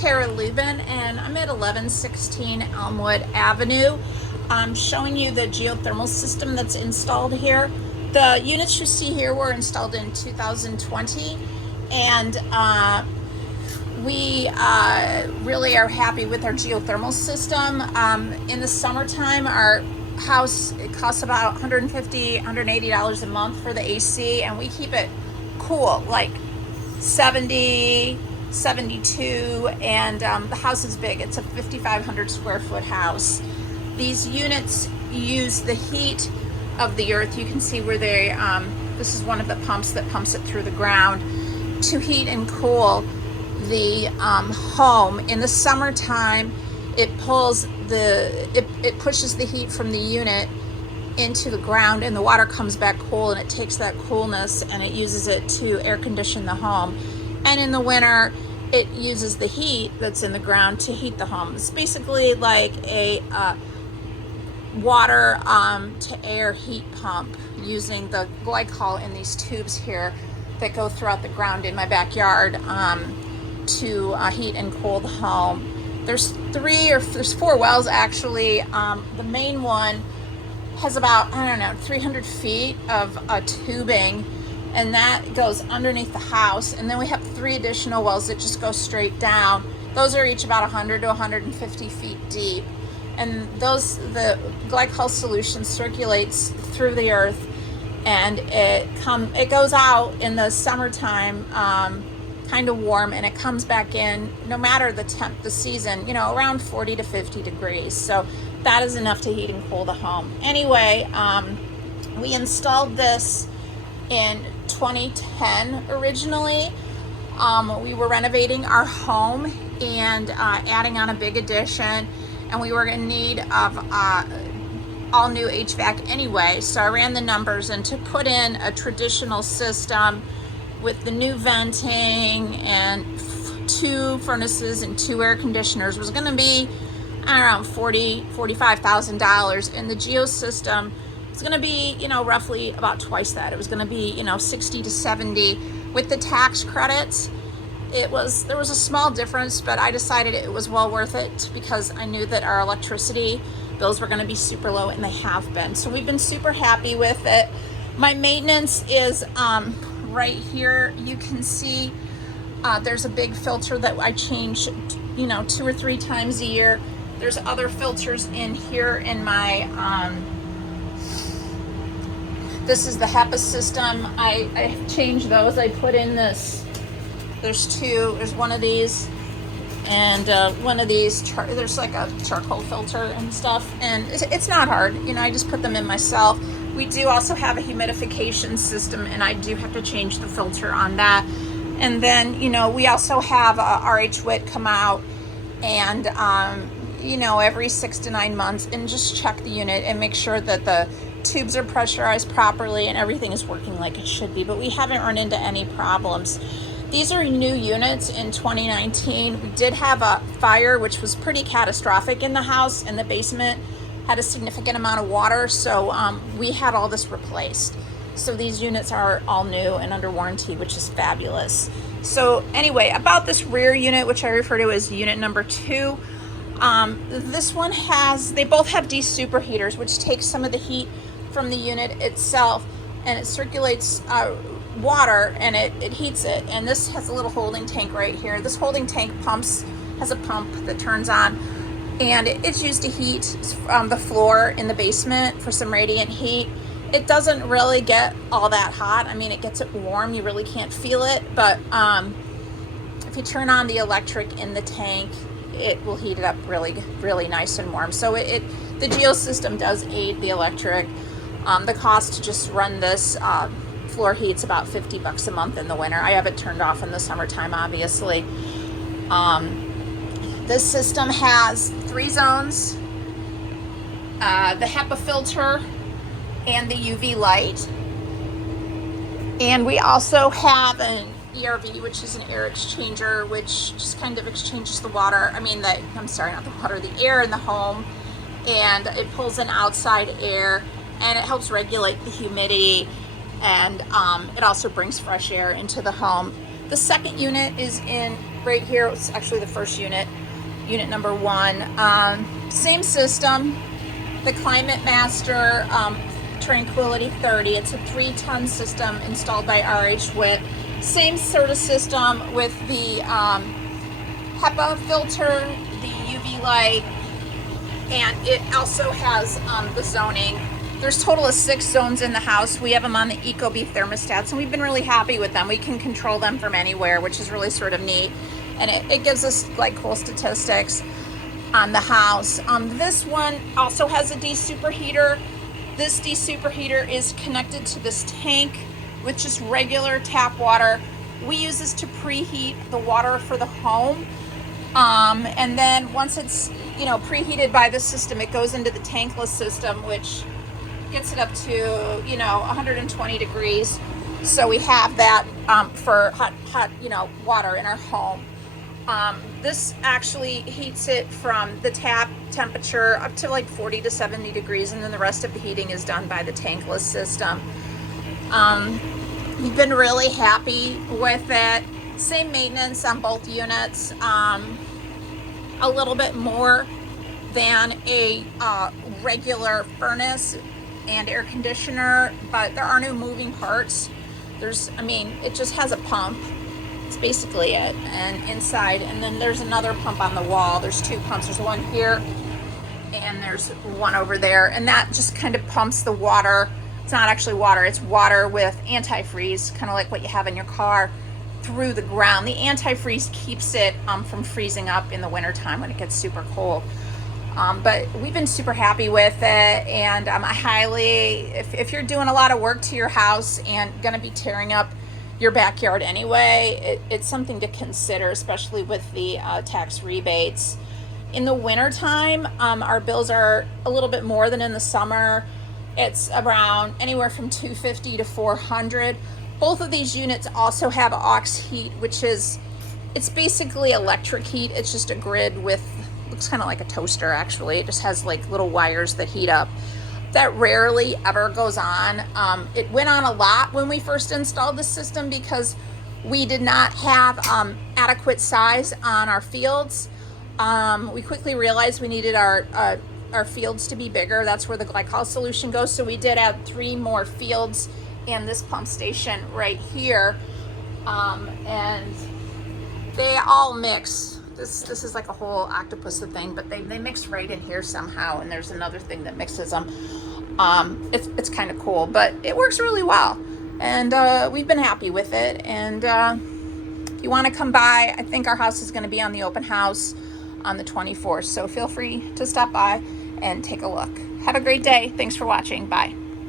Tara Lubin, and I'm at 1116 Elmwood Avenue. I'm showing you the geothermal system that's installed here. The units you see here were installed in 2020, and we really are happy with our geothermal system. In the summertime, our house, it costs about $150, $180 a month for the AC, and we keep it cool, like 70, 72, and the house is big. It's a 5,500 square foot house. These units use the heat of the earth. You can see where they, this is one of the pumps that pumps it through the ground to heat and cool the home. In the summertime, it pulls it pushes the heat from the unit into the ground, and the water comes back cool, and it takes that coolness and it uses it to air condition the home. And in the winter, it uses the heat that's in the ground to heat the home. It's basically like a water to air heat pump using the glycol in these tubes here that go throughout the ground in my backyard to heat and cool the home. There's four wells actually. The main one has about, 300 feet of tubing, and that goes underneath the house. And then we have 3 additional wells that just go straight down. Those are each about 100 to 150 feet deep. And the glycol solution circulates through the earth, and it goes out in the summertime, kind of warm, and it comes back in no matter the season, around 40 to 50 degrees. So that is enough to heat and cool the home. Anyway, we installed this in 2010 originally. We were renovating our home and adding on a big addition, and we were in need of all new HVAC anyway. So I ran the numbers, and to put in a traditional system with the new venting and 2 furnaces and 2 air conditioners was going to be around $45,000, and the Geo system is going to be, roughly about twice that. It was going to be, 60 to 70 with the tax credits. There was a small difference, but I decided it was well worth it because I knew that our electricity bills were going to be super low, and they have been. So we've been super happy with it. My maintenance is right here. You can see there's a big filter that I change, 2 or 3 times a year. There's other filters in here in my, this is the HEPA system. I changed those. I put in this, there's one of these, and one of these, there's like a charcoal filter and stuff, and it's not hard, I just put them in myself. We do also have a humidification system, and I do have to change the filter on that. And then, we also have RH Witt come out and, every 6 to 9 months, and just check the unit and make sure that the tubes are pressurized properly and everything is working like it should be. But we haven't run into any problems. These are new units in 2019. We did have a fire, which was pretty catastrophic in the house, and the basement had a significant amount of water, so we had all this replaced. So these units are all new and under warranty, which is fabulous. So anyway, about this rear unit, which I refer to as unit number 2, this one they both have these superheaters, which takes some of the heat from the unit itself, and it circulates water, and it heats it. And this has a little holding tank right here. This holding tank has a pump that turns on, and it's used to heat the floor in the basement for some radiant heat. It doesn't really get all that hot. It gets it warm. You really can't feel it, but if you turn on the electric in the tank, it will heat it up really, really nice and warm. So the Geo system does aid the electric. The cost to just run this floor heat's about $50 a month in the winter. I have it turned off in the summertime, obviously. This system has 3 zones, the HEPA filter, and the UV light. And we also have an ERV, which is an air exchanger, which just kind of exchanges the water. The air in the home, and it pulls in outside air, and it helps regulate the humidity, and it also brings fresh air into the home. The second unit is in right here, it's actually the first unit, unit number 1. Same system, the Climate Master Tranquility 30. It's a 3-ton system installed by RH Witt. Same sort of system with the HEPA filter, the UV light, and it also has the zoning. There's a total of 6 zones in the house. We have them on the Ecobee thermostats, and we've been really happy with them. We can control them from anywhere, which is really sort of neat. And it gives us like cool statistics on the house. This one also has a desuperheater. This desuperheater is connected to this tank with just regular tap water. We use this to preheat the water for the home. And then once it's, you know, preheated by the system, it goes into the tankless system, which gets it up to, you know, 120 degrees. So we have that for hot, you know, water in our home. This actually heats it from the tap temperature up to like 40 to 70 degrees, and then the rest of the heating is done by the tankless system. We've been really happy with it. Same maintenance on both units. A little bit more than a regular furnace and air conditioner, but there are no moving parts. I mean, it just has a pump. It's basically it, and inside, and then there's another pump on the wall. There's 2 pumps. There's one here, and there's one over there, and that just kind of pumps the water. It's not actually water. It's water with antifreeze, kind of like what you have in your car, through the ground. The antifreeze keeps it from freezing up in the wintertime when it gets super cold. But we've been super happy with it, and I highly, if you're doing a lot of work to your house and gonna be tearing up your backyard anyway, it's something to consider, especially with the tax rebates. In the wintertime, our bills are a little bit more than in the summer. It's around anywhere from $250 to $400. Both of these units also have aux heat, which is, it's basically electric heat. It's just a grid with, looks kind of like a toaster actually. It just has like little wires that heat up. That rarely ever goes on. It went on a lot when we first installed the system because we did not have adequate size on our fields. We quickly realized we needed our fields to be bigger. That's where the glycol solution goes. So we did add 3 more fields and this pump station right here, and they all mix. This is like a whole octopus thing, but they mix right in here somehow, and there's another thing that mixes them. It's kind of cool, but it works really well, and we've been happy with it. And if you want to come by, I think our house is going to be on the open house on the 24th, so feel free to stop by and take a look. Have a great day. Thanks for watching. Bye.